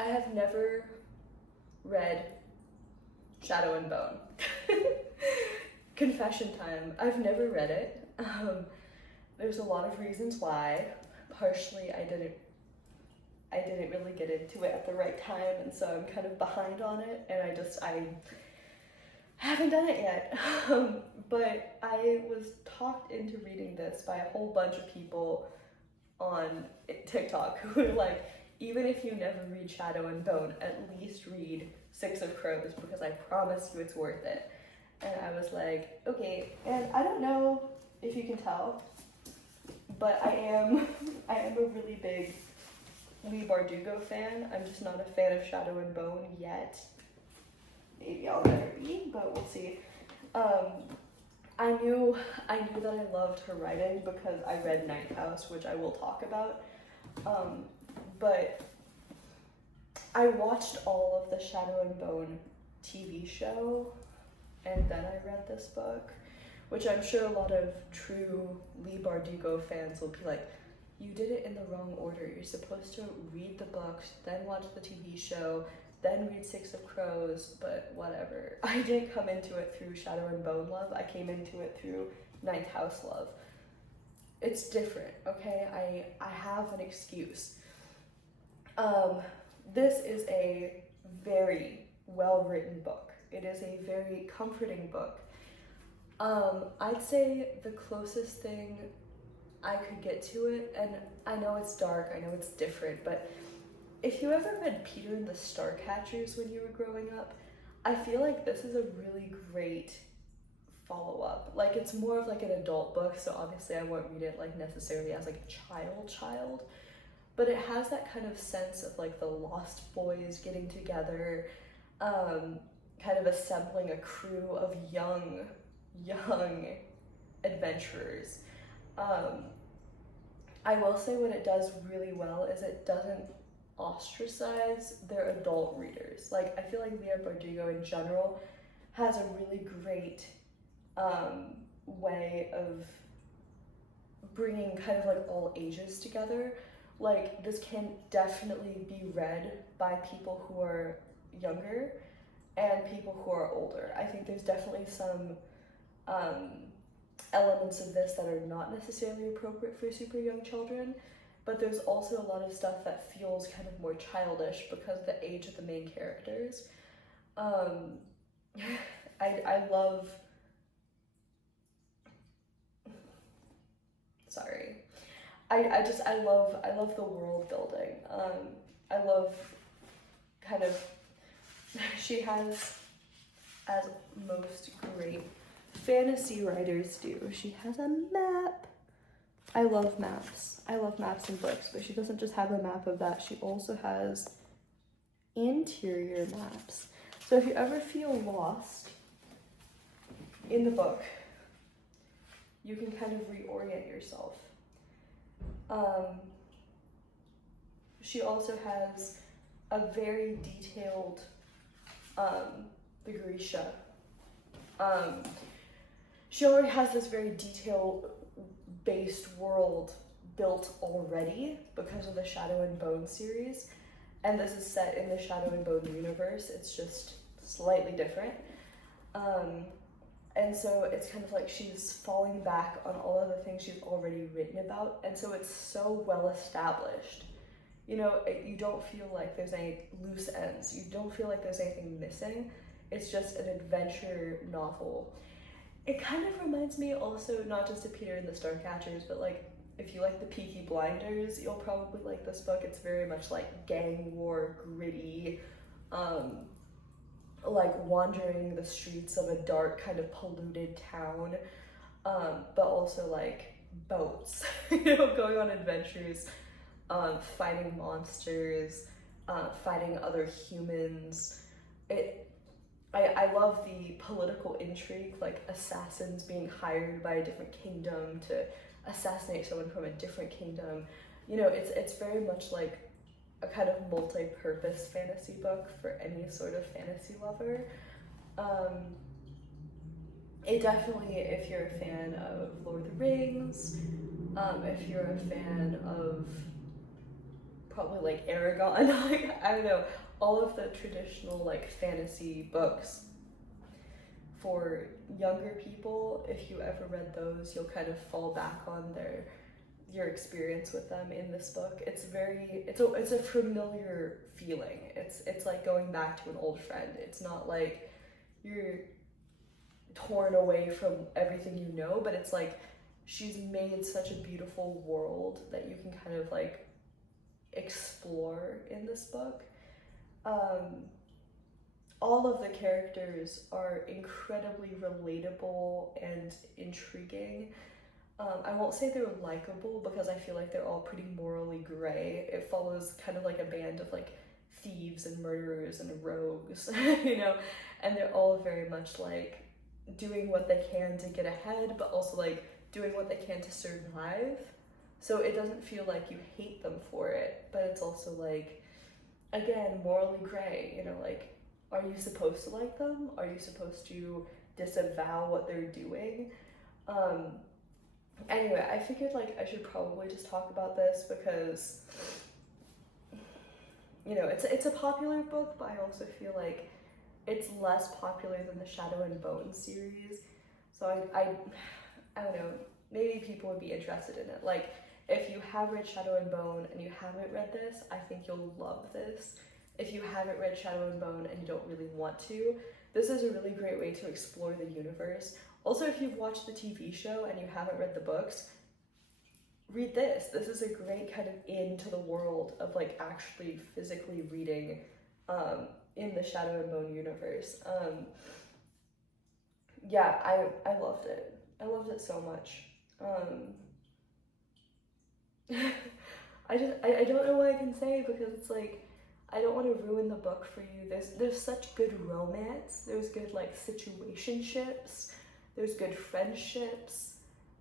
I have never read Shadow and Bone. Confession time. I've never read it. There's a lot of reasons why. Partially, I didn't really get into it at the right time, and so I'm kind of behind on it, and I haven't done it yet. But I was talked into reading this by a whole bunch of people on TikTok who were like, even if you never read Shadow and Bone, at least read Six of Crows because I promise you it's worth it. And I was like, okay. And I don't know if you can tell, but I am a really big Leigh Bardugo fan. I'm just not a fan of Shadow and Bone yet. Maybe I'll never be, but we'll see. I knew that I loved her writing because I read Night House, which I will talk about. But I watched all of the Shadow and Bone TV show, and then I read this book, which I'm sure a lot of true Leigh Bardugo fans will be like, you did it in the wrong order. You're supposed to read the books, then watch the TV show, then read Six of Crows, but whatever. I didn't come into it through Shadow and Bone love. I came into it through Ninth House love. It's different, okay? I have an excuse. This is a very well-written book. It is a very comforting book. I'd say the closest thing I could get to it, and I know it's dark, I know it's different, but if you ever read Peter and the Starcatchers when you were growing up, I feel like this is a really great follow-up. Like, it's more of like an adult book, so obviously I won't read it like necessarily as like a child, but it has that kind of sense of like the Lost Boys getting together, kind of assembling a crew of young adventurers. I will say what it does really well is it doesn't ostracize their adult readers. Like, I feel like Leigh Bardugo in general has a really great way of bringing kind of like all ages together. Like, this can definitely be read by people who are younger and people who are older. I think there's definitely some elements of this that are not necessarily appropriate for super young children, but there's also a lot of stuff that feels kind of more childish because of the age of the main characters. I love, sorry. I love the world building. I love kind of, she has, as most great fantasy writers do, she has a map. I love maps. I love maps in books, but she doesn't just have a map of that, she also has interior maps. So if you ever feel lost in the book, you can kind of reorient yourself. She also has a very detailed, the grisha. She already has this very detail-based world built already because of the Shadow and Bone series, and this is set in the Shadow and Bone universe. It's just slightly different. And so it's kind of like she's falling back on all of the things she's already written about, and so it's so well established. You know, you don't feel like there's any loose ends. You don't feel like there's anything missing. It's just an adventure novel. It kind of reminds me also, not just of Peter and the Starcatchers, but like, if you like the Peaky Blinders, you'll probably like this book. It's very much like gang war, gritty, like wandering the streets of a dark, kind of polluted town, but also like boats, you know, going on adventures, fighting monsters, fighting other humans. I love the political intrigue, like assassins being hired by a different kingdom to assassinate someone from a different kingdom. You know, it's very much like a kind of multi-purpose fantasy book for any sort of fantasy lover. It definitely, if you're a fan of Lord of the Rings, if you're a fan of probably like Aragon, like I don't know, all of the traditional like fantasy books for younger people. If you ever read those, you'll kind of fall back on your experience with them in this book. It's a familiar feeling. It's like going back to an old friend. It's not like you're torn away from everything you know, but it's like she's made such a beautiful world that you can kind of like explore in this book. All of the characters are incredibly relatable and intriguing. I won't say they're likable because I feel like they're all pretty morally gray. It follows kind of like a band of like thieves and murderers and rogues, you know, and they're all very much like doing what they can to get ahead, but also like doing what they can to survive. So it doesn't feel like you hate them for it, but it's also like, again, morally gray, you know, like, are you supposed to like them? Are you supposed to disavow what they're doing? Anyway, I figured like I should probably just talk about this because, you know, it's a popular book, but I also feel like it's less popular than the Shadow and Bone series. So I don't know, maybe people would be interested in it. Like, if you have read Shadow and Bone and you haven't read this, I think you'll love this. If you haven't read Shadow and Bone and you don't really want to, this is a really great way to explore the universe. Also, if you've watched the TV show and you haven't read the books, read this. This is a great kind of into the world of like actually physically reading in the Shadow and Bone universe. Yeah, I loved it. I loved it so much. I don't know what I can say because it's like, I don't want to ruin the book for you. There's such good romance. There's good like situationships. There's good friendships.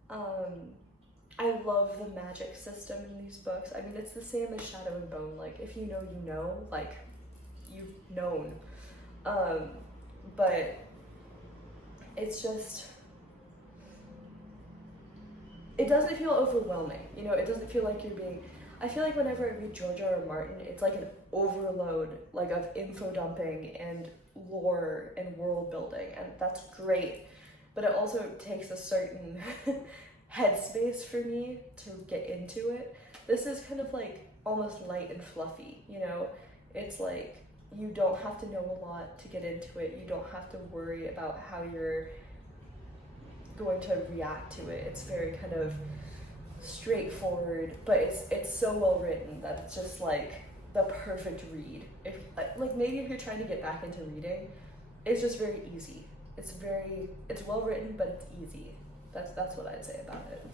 I love the magic system in these books. I mean, it's the same as Shadow and Bone. Like, if you know, you know. Like, you've known. But it's just, it doesn't feel overwhelming. You know, it doesn't feel like you're being, I feel like whenever I read George R. R. Martin, it's like an overload like of info dumping and lore and world building, and that's great. But it also takes a certain headspace for me to get into it. This is kind of like almost light and fluffy, you know? It's like you don't have to know a lot to get into it. You don't have to worry about how you're going to react to it. It's very kind of straightforward, but it's so well written that it's just like the perfect read. If like maybe if you're trying to get back into reading, it's just very easy. It's well written, but it's easy. That's what I'd say about it.